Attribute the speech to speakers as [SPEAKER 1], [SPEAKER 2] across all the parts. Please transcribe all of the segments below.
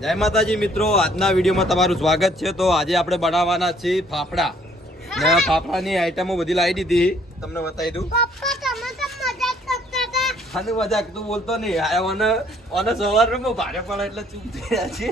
[SPEAKER 1] જય માતાજી મિત્રો આજના વિડીયોમાં તમારું સ્વાગત છે. તો આજે આપણે બનાવવાના છીએ ફાફડા. ને ફાફડાની આઈટમો બધી લાવી દીધી. તમને બતાવી દઉં.
[SPEAKER 2] પપ્પા મજાક
[SPEAKER 1] તું બોલતો નહીં. ઓને ઓને સવારનું ભારે પડે એટલે ચૂપ થઈ રહ્યા છે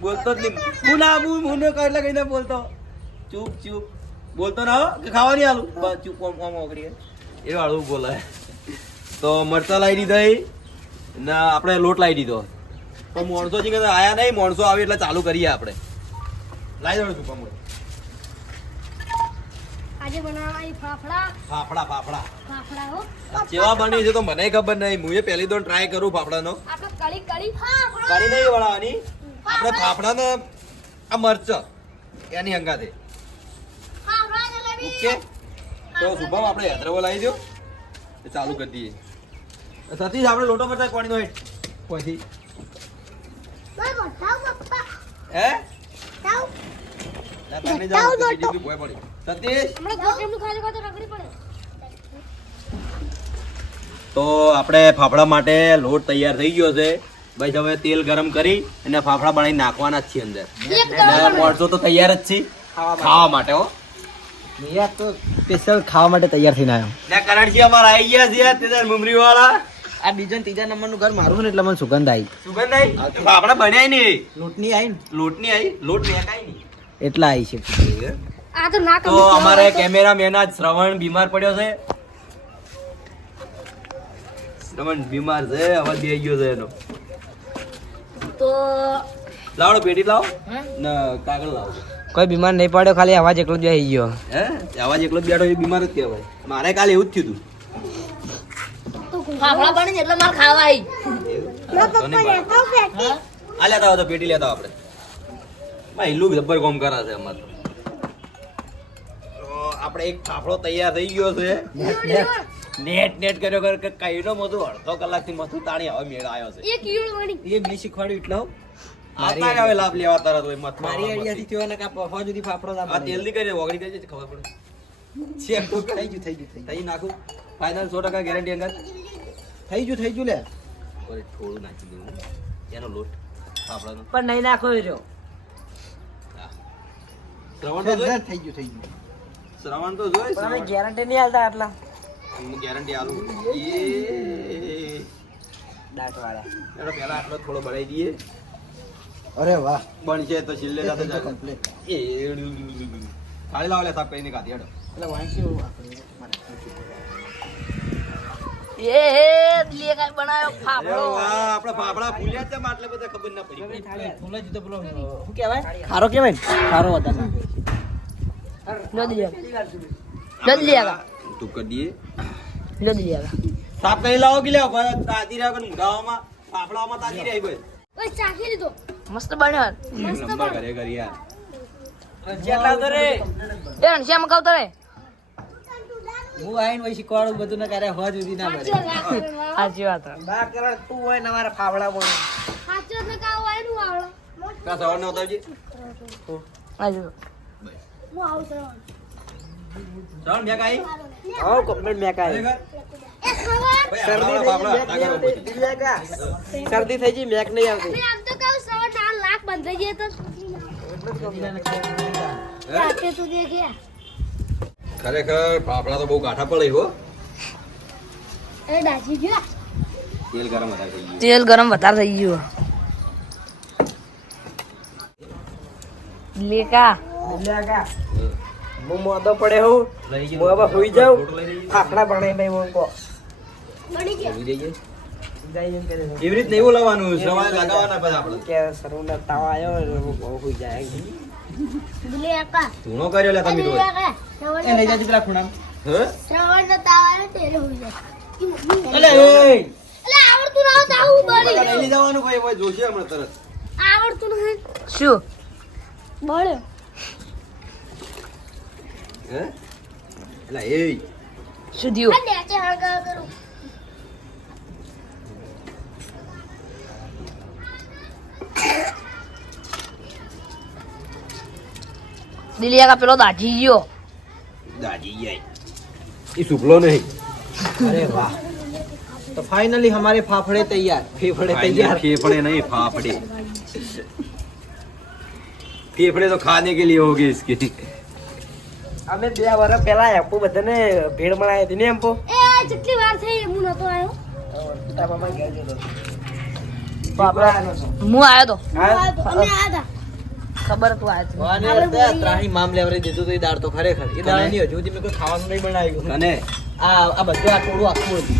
[SPEAKER 1] બોલતો જ નહીં. હું ના હું હું ન એટલે કહીને બોલતો. ચૂપ ચૂપ. બોલતો ના હો કે ખાવાની આલું ચૂપ કોમ કોમ ઓગળી એ વાળું બોલાય તો મરચા લાવી દીધા. ને આપણે લોટ લાવી દીધો. તો માણસો જે કદાચ આયા નહીં માણસો આવે એટલે ચાલુ કરીએ આપણે. લાવી છું કમળ
[SPEAKER 2] આજે બનાવવાની ફાફડા.
[SPEAKER 1] ફાફડા ફાફડા.
[SPEAKER 2] ફાફડા હો.
[SPEAKER 1] કેવા બની છે તો મને ખબર નહીં. હું એ પહેલી તો ટ્રાય કરું ફાફડાનો.
[SPEAKER 2] આપણે કળી કળી ફાફડા.
[SPEAKER 1] કાઢી નહીં વળાવવાની આપણે ફાફડાને આ મરચ એની હંગાતે. ઓકે? તો શુભમ આપણે યાત્રાઓ લાવી દો. એ ચાલુ કરી દઈએ. સતીશ આપણે લોટો કરતા પાણીનો હેઠ. પછી. હે જાઓ, પડી સતીશ તો આપણે ફાફડા માટે લોટ તૈયાર થઈ ગયો છે. ભાઈ હવે તેલ ગરમ કરી અને ફાફડા બનાવી નાખવાના જ છે અંદર. મોરચો તો તૈયાર જ છે ખાવા માટે. હો.
[SPEAKER 3] તો સ્પેશિયલ ખાવા માટે તૈયાર થઈને આવ્યો.
[SPEAKER 1] ને કરણજી અમારા આવી ગયા છે તેદાર મુમરી વાળા
[SPEAKER 3] આ બીજો ને ત્રીજા નંબરનું ઘર મારું ને એટલે મને સુગંધ આવી.
[SPEAKER 1] સુગંધ આવી? આપણે બન્યા નહીં.
[SPEAKER 3] લૂંટની આવી ને.
[SPEAKER 1] લોટની આવી? લોટ ને કાઈ નહીં.
[SPEAKER 3] એટલા આવી છે.
[SPEAKER 2] આ તો ના
[SPEAKER 1] તો અમારે કેમેરામેન આજ શ્રવણ બીમાર પડ્યો છે. શ્રવણ બીમાર છે અવાજ બે ગયો છે એનો.
[SPEAKER 2] તો
[SPEAKER 1] લાવો પેટી લાવો. ને કાગળ લાવો.
[SPEAKER 3] કોઈ બીમાર નહીં પડ્યો ખાલી અવાજ એકલો જ આવી ગયો.
[SPEAKER 1] હે? અવાજ એકલો જ બેઠો એ બીમાર જ કહેવાય. મારે કાલે એવું જ થયું હતું.
[SPEAKER 2] ફાફડા બને એટલે મારે ખાવા આવી
[SPEAKER 1] તો નહીં પાડે. આ લેતા આવો તો પેટી લેતા આપણે. ભાઈ ઈલું જબ્બર કોમ કરે છે અમારે તો. તો આપણે એક ફાફડો તૈયાર થઈ ગયો છે. Net net. કર્યો કર કે કઈનો મધુ અડધો કલાકથી મથું તાણી હવે મેળ આવ્યો છે.
[SPEAKER 2] એક ઈળ વણી.
[SPEAKER 3] એ મેં શીખવાડ્યું એટલે.
[SPEAKER 1] આતા હવે લાભ લેવા તરત હોય
[SPEAKER 3] મારી આઈડિયાથી થયો ને કાં પફા સુધી ફાફડો ના
[SPEAKER 1] આ. તેલ કરી ઓગળી ગઈ છે ખબર પડે.
[SPEAKER 3] થઈ ગયું થઈ ગયું થઈ
[SPEAKER 1] થઈ નાખું. ફાઇનલ સો ટકા ગેરંટી અંગત.
[SPEAKER 3] થઈ ગયું થઈ ગયું લે.
[SPEAKER 1] થોડું નાખી દઉં એનો લોટ
[SPEAKER 3] પણ નહીં નાખો એ રહ્યો.
[SPEAKER 1] શ્રવણ તો
[SPEAKER 3] થઈ ગયું થઈ ગયું.
[SPEAKER 1] શ્રવણ તો જોઈ
[SPEAKER 3] પણ ગેરંટી નહીં આલતા આટલા.
[SPEAKER 1] હું ગેરંટી આલું. એ.
[SPEAKER 3] દાંત વાળા
[SPEAKER 1] એનો પહેલા આટલો થોડો બનાવી દઈએ.
[SPEAKER 3] અરે વાહ.
[SPEAKER 1] બનશે તો છેલ્લે જાતે જાય
[SPEAKER 3] કમ્પ્લીટ
[SPEAKER 1] એ ખાલી લાવો લે સાફ કરીને કાઢી હેડો.
[SPEAKER 3] એટલે વાંચ્યું આપણે
[SPEAKER 2] એ દિલે કાઈ બનાવ્યો? ફાફડો.
[SPEAKER 1] આપણા ફૂલ્યા છે આટલે બધા ખબર ના પડી.
[SPEAKER 3] શું કહેવાય? ખારો કહેવાય ખારો વધારે.
[SPEAKER 2] નદી નદી આવા.
[SPEAKER 1] તું કરી
[SPEAKER 2] નદી આવા.
[SPEAKER 1] સાફ કરી લાવો કે લેવો? ભાઈ તાજી રહ્યો કે મુઢાઓમાં ફાફડાઓમાં તાજી રહી ભાઈ
[SPEAKER 2] ઓય ચાખી લીધો. મસ્ત બન્યો.
[SPEAKER 1] કરે કરી યાર.
[SPEAKER 3] જેટલા આવતો રે.
[SPEAKER 2] એ રણશ્યામ કહું તો રે.
[SPEAKER 3] હું આવીને પછી શીખવાડું બધું ને કરે હોજ સુધી ના મળે
[SPEAKER 2] સાચી વાત
[SPEAKER 3] બા કરણ તું હોય ને અમારા ફાવડા બોલ.
[SPEAKER 2] સાચો ને કા હોયનું આવડો?
[SPEAKER 1] કા સવાર ને ઉતારજી
[SPEAKER 2] આજો હું આવું છું
[SPEAKER 1] ત્રણ બે કાઈ?
[SPEAKER 3] હા કમ્પ્લીટ મેં
[SPEAKER 1] પછી.
[SPEAKER 3] શરદી થઈ ગઈ મેક નહીં આવતી.
[SPEAKER 2] આમ તો કહું સવા ચાર લાખ બંધ થઈ તો? રાતે સુધી ગયા.
[SPEAKER 1] ખરેખર ફાફડા તો બહુ કાઠા પડે હો.
[SPEAKER 2] એ દાજી જો
[SPEAKER 1] તેલ ગરમ વધારે થઈ ગયું.
[SPEAKER 2] તેલ ગરમ વધારે થઈ ગયું. લેકા
[SPEAKER 3] હું મોદો પડે હું. હું હવે સુઈ જાઉં. ફાફડા બને નહીં હું કો
[SPEAKER 2] બની ગયા.
[SPEAKER 1] એવી રીત નહીં બોલાવાનું સવારે લગાવવાના પછી આપણે.
[SPEAKER 3] કે સરુના તાવ આવ્યો બહુ હોઈ જાય.
[SPEAKER 2] લેકા
[SPEAKER 1] ધૂણો કર્યો લે તમે તો.
[SPEAKER 3] એ લઈ જાજે પેલા ખૂણા
[SPEAKER 1] હે?
[SPEAKER 2] શ્રવણ નો તાવાનો તેરે હોય જાય
[SPEAKER 3] અલે એ
[SPEAKER 2] આવડતું ના હોત આવું બળી
[SPEAKER 1] લઈ જવાનું ભાઈ ભાઈ જોશે હમણાં તરત.
[SPEAKER 2] આવડતું નહીં શું? બળ્યો
[SPEAKER 1] હે? એટલે એ
[SPEAKER 2] શું થયું? નીચે હળગા કરું. દિલિયા કા પેલો દાજી ગયો
[SPEAKER 1] દાજી જાય એ સુપલો નહીં
[SPEAKER 3] અરે વાહ तो फाइनली हमारे फाफड़े तैयार फेफड़े तैयार
[SPEAKER 1] फेफड़े नहीं फाफड़े फेफड़े तो खाने के लिए हो गए इसके
[SPEAKER 3] અમે બે વર્ષ પહેલા એમ્પો બધાને ભેળ બનાવી હતી ને એમ્પો
[SPEAKER 4] એ જેટલી વાર થઈ હું નતો આવ્યો
[SPEAKER 3] તારા મામા ઘેર ગયો હતો.
[SPEAKER 2] હું આવ્યો તો
[SPEAKER 4] અમે આયા હતા
[SPEAKER 2] ખબર તું
[SPEAKER 3] વાને હતા, ત્રાહી મામ લેવરે દીધું તો એ દાળ તો ખરેખર એ દાળ નહીં હજુ મેં કોઈ ખાવાનું નહીં બનાવ્યું.
[SPEAKER 1] અને
[SPEAKER 3] આ આ બધું આ થોડું આખું હતું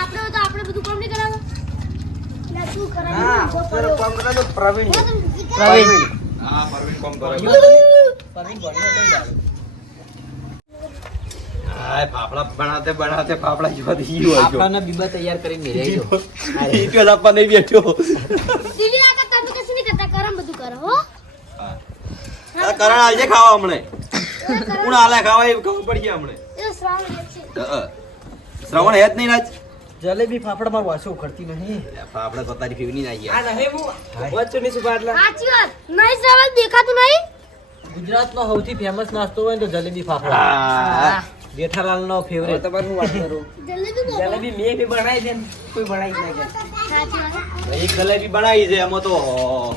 [SPEAKER 4] આપણે તો આપણે બધું કામ નહીં કરાવે એટલે તું
[SPEAKER 3] હા
[SPEAKER 4] કરાવે
[SPEAKER 3] કામ કરે પ્રવીણ.
[SPEAKER 2] પ્રવીણ.
[SPEAKER 1] હા પ્રવીણ કોમ કરે.
[SPEAKER 3] પ્રવીણ ભણ્યો તો દાળ.
[SPEAKER 1] ફાફડા બનાતે બનાતે ફાફડા જોવા થઈ ગયું હોય
[SPEAKER 3] બીબા તૈયાર કરીને મેળવી દો.
[SPEAKER 1] ઈટો જ બેઠો.
[SPEAKER 4] દીદી આગળ તમે કશું નહીં કરતા કરમ બધું કરો હો.
[SPEAKER 1] આ કરણ ખાવા હમણે. કોણ આલે ખાવા એ ખબર પડી ગયા હમણે.
[SPEAKER 4] એ શ્રાવણ
[SPEAKER 1] હેત નહીં રાજ.
[SPEAKER 3] જલેબી ફાફડામાં વાસો ઉખડતી નહીં.
[SPEAKER 1] ફાફડા તો તારી ફીવની ના
[SPEAKER 3] આ નહીં હું. વચ્ચેની સુપાટલા
[SPEAKER 4] સાચી વાત. નહીં શ્રવણ દેખાતું નહીં?
[SPEAKER 3] ગુજરાતનો સૌથી ફેમસ નાસ્તો હોય તો જલેબી ફાફડા.
[SPEAKER 1] હા.
[SPEAKER 3] જેઠાલાલનો ફેવરેટ તમારું વાત કરું? જલેબી મેં બી બનાવી છે કોઈ બનાવી ના
[SPEAKER 1] એક જલેબી બનાવી છે એમાં તો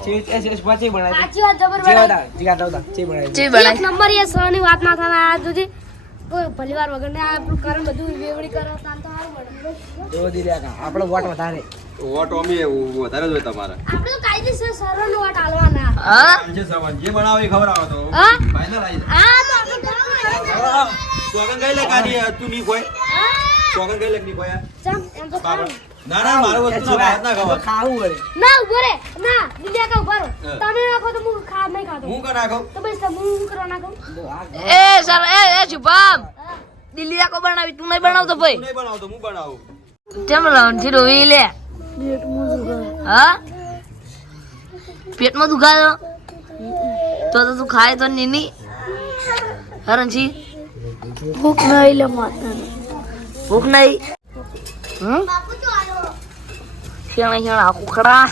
[SPEAKER 3] ચી ચી ચી પાછી બનાવી
[SPEAKER 4] સાચી વાત જબર બનાવી.
[SPEAKER 3] વાડા જી ગાતા હતા ચી બનાવી
[SPEAKER 4] એક નંબર એ શ્રાવણની વાત ના થાય આ સુધી કોઈ ભલીવાર વગર ને આપણું બધું વેવડી કરો તાન તો સારું બને
[SPEAKER 3] જો દીધા આપણો વોટ વધારે.
[SPEAKER 1] વોટ અમે વધારે જ તમારે.
[SPEAKER 4] આપણે તો કાયદેસર સરળનો વાટ હાલવાના.
[SPEAKER 2] હા?
[SPEAKER 1] જે શ્રવણ જે બનાવે ખબર આવે તો.
[SPEAKER 4] હા?
[SPEAKER 1] ફાઇનલ આવી
[SPEAKER 4] હા તો આપણે કરવાનું.
[SPEAKER 1] જાય
[SPEAKER 4] કા
[SPEAKER 1] કા
[SPEAKER 2] એ સર એ આકો બનાવી તું નહીં બનાવતો ભાઈ
[SPEAKER 1] નહીં બનાવતો હું?
[SPEAKER 2] લે હા પેટમાં દુખાયો તો તો તું ખાય તો નીની. હરણજી?
[SPEAKER 4] ભૂખ નહીં લે માતા
[SPEAKER 2] ભૂખ નહીં હમ?
[SPEAKER 4] બાપુ તો આવ્યો
[SPEAKER 2] શેણા શેણા કુકડા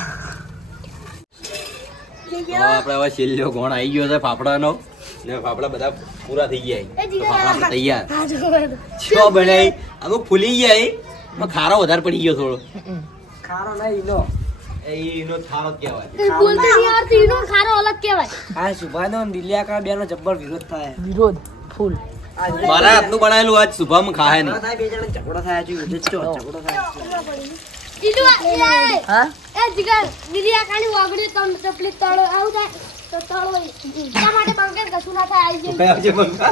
[SPEAKER 1] હવે આપણે હવે છેલ્લો ગોણ આવી ગયો છે ફાફડાનો. ને ફાફડા બધા પૂરા થઈ ગયા તો ફાફડા તૈયાર. છ બનાવી. આમ ફૂલી ગયા ખારો વધારે પડી ગયો થોડો.
[SPEAKER 3] ખારો નહીં નો
[SPEAKER 1] એનો થારો કહેવાય.
[SPEAKER 4] એ બોલતી નહીં ખારો અલગ કહેવાય.
[SPEAKER 3] આ સુભાનો ને દિલિયા કા બેનો જબ્બર વિરોધ થાય.
[SPEAKER 2] વિરોધ ફૂલ.
[SPEAKER 1] મારા હાથનું બનાવેલું આજ શુભમ ખાય નહીં.
[SPEAKER 3] થાય બે જણા ઝઘડો થાય છે ઝઘડો થાય
[SPEAKER 4] ઈલુ
[SPEAKER 2] હા?
[SPEAKER 4] એ જીગર દીદી વાગડી તમ તકલીફ તળો આવું થાય તો તળો એટલા માટે બંકેર કશું ના થાય આવી
[SPEAKER 1] કયા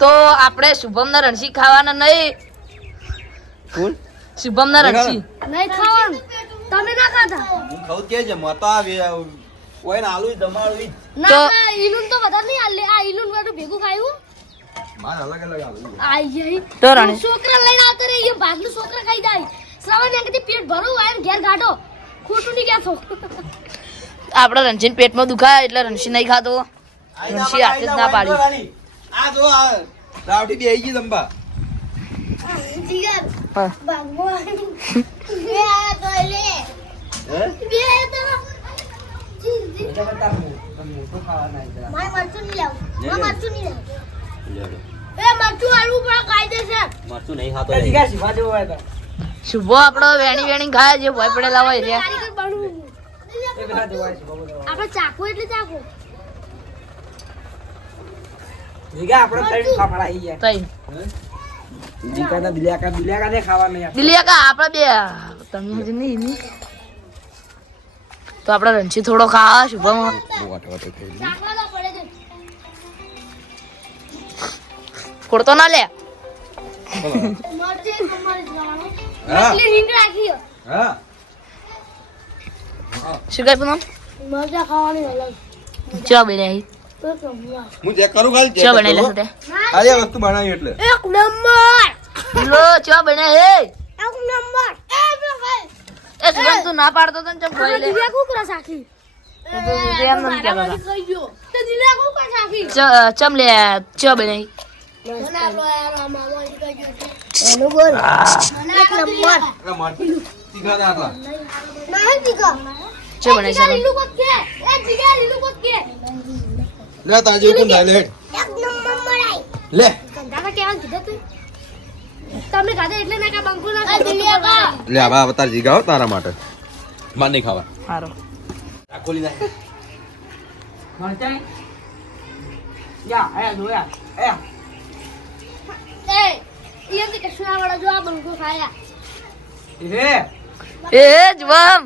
[SPEAKER 2] તો આપણે શુભમ ના રણસી ખાવાના નહીં. શુભમ ના રણસી.
[SPEAKER 4] નહીં ખાવાનું. તમે ના ખાતા
[SPEAKER 1] હું ખાઉં કે છે મતો આવે કોઈ ના આલુ દમાડું
[SPEAKER 4] ના
[SPEAKER 2] તો-
[SPEAKER 4] તો વધારે નહીં આલે. આ ઈલુન વાળું ભેગું ખાયું.
[SPEAKER 1] માર અલગ અલગ આલુ
[SPEAKER 4] આઈ આઈ
[SPEAKER 2] તો રાણી.
[SPEAKER 4] છોકરા લઈને આવતો રે એ ભાગનું છોકરા ખાઈ જાય. શ્રાવણ એમ પેટ ભરું આય ને ઘેર ગાઢો. ખોટું નહીં કહેતો.
[SPEAKER 2] આપણા રણજીન પેટમાં દુખાય એટલે રણસી નહીં ખાતો રણશી હાથે જ ના પાડી.
[SPEAKER 1] આ જો આ રાવટી બે આઈ ગઈ દંબા
[SPEAKER 4] જીગર
[SPEAKER 2] હા. શુભો આપડો વેણી વેણી ખાય છે ભય પડેલા હોય છે.
[SPEAKER 4] આપડે ચાકુ એટલે ચાકુ
[SPEAKER 3] જીગા આપણે દિલિયાકા ફાફડા આવી ગયા
[SPEAKER 2] તઈ
[SPEAKER 3] જીગાના દિલિયા કા દિલિયા કા ને ખાવા નહીં
[SPEAKER 2] દિલિયાકા કા આપણે બે. તમે જ નહીં. તો આપણે રણસી થોડો ખાવા શુભમ ખોડતો ના લે. શું કઈ પૂનમ
[SPEAKER 4] મજા ખાવાની અલગ.
[SPEAKER 2] ચા
[SPEAKER 4] તો સમજા
[SPEAKER 1] હું ચેક કરું ખાલી
[SPEAKER 2] ચા
[SPEAKER 1] કરું.
[SPEAKER 2] બનાવેલા સાથે
[SPEAKER 1] ખાલી આ વસ્તુ બનાવી એટલે.
[SPEAKER 4] એક નંબર.
[SPEAKER 2] લો ચા બને હે?
[SPEAKER 4] એક નંબર. એ ભાઈ
[SPEAKER 2] એ તું ના પાડતો તો ચમ લે?
[SPEAKER 4] દિવ્યા
[SPEAKER 2] તો તું તે
[SPEAKER 4] તો સાખી.
[SPEAKER 2] ચમ લે ચા બનાવી ચા બનાવી
[SPEAKER 1] લે તાજી કોણ થાય? લે લે.
[SPEAKER 4] કંટાળા કેવા કીધું તું? તમે ખાધે એટલે ના કા બંકો ના ખાધો
[SPEAKER 1] લે આ જીગા હો તારા માટે. માર નહીં ખાવા.
[SPEAKER 2] સારો
[SPEAKER 1] આ ખોલી નાખ.
[SPEAKER 3] મરચાઈ યા
[SPEAKER 4] એ ઈયન કશું ના વળે જો આ બંકો ખાયા.
[SPEAKER 3] હે
[SPEAKER 2] એ જુવામ.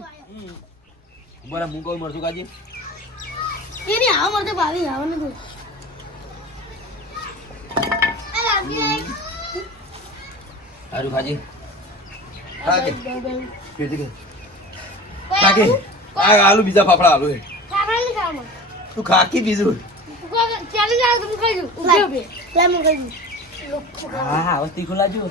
[SPEAKER 1] બરા હું કહું કાજી
[SPEAKER 4] એની આવ મરતે ભાવી આવ ને તું એ
[SPEAKER 1] હારું ખાજી ખાકે કેજી કે.
[SPEAKER 4] કાકે
[SPEAKER 1] આ આલુ બીજા ફાફડા આલુ હે તું ખાકી બીજું?
[SPEAKER 4] ચાલી જાય તો ખાઈ જઉં. ઊભી લે હું ખાઈ
[SPEAKER 3] હા હા હવે તીખું લાજો
[SPEAKER 4] હું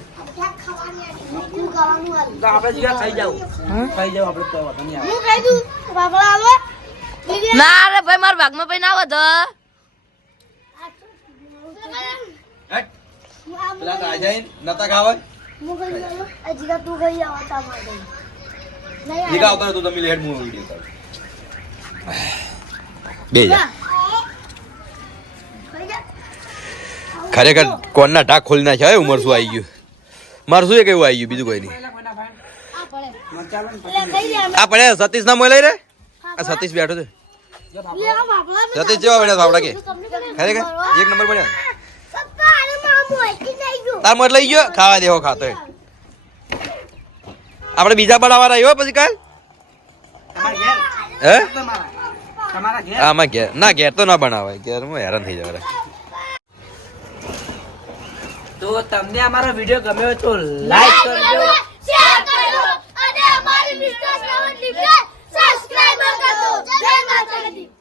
[SPEAKER 4] ખાવાનું
[SPEAKER 3] આપણે જીગા ખાઈ જાવ
[SPEAKER 2] હા?
[SPEAKER 3] ખાઈ જાવ આપણે તો વાંધો નહીં આવે.
[SPEAKER 4] હું ખાઈ દઉં બાપડા આલો દીદી
[SPEAKER 2] ના રે ભાઈ મારા ભાગમાં ભાઈ ના વધો.
[SPEAKER 1] પેલા રાજા નતા ખાવા?
[SPEAKER 4] હું ખાઈ જાઉં આ જીગા તું ખાઈ આવ તા માટે
[SPEAKER 1] જીગા આવતા તો તમે લેટ હું વિડિયો બે જા. ખરેખર કોણના ઢાક ખોલી નાખ્યા ઉમર શું આવી ગયું? મારું શું એ કેવું આવી ગયું બીજું કોઈ નહીં.
[SPEAKER 4] આ પડે.
[SPEAKER 1] આ સતીશ ના મોય લઈ રે આ સતીશ બેઠો છે. સતીશ જેવા બન્યા ભાપડા કે? ખરેખર એક નંબર બન્યા તાર મત લઈ ગયો. ખાવા દેવો ખાતો આપણે બીજા બનાવવા રહ્યો પછી કાલ? હે? આમાં ઘેર. ના ઘેર તો ના બનાવાય. ઘેર હું હેરાન થઈ જવાય
[SPEAKER 3] તો તમને અમારો વીડિયો ગમ્યો તો લાઈક કરજો. શેર કરજો અને અમારી મિસ્ટર શ્રવણ 大这个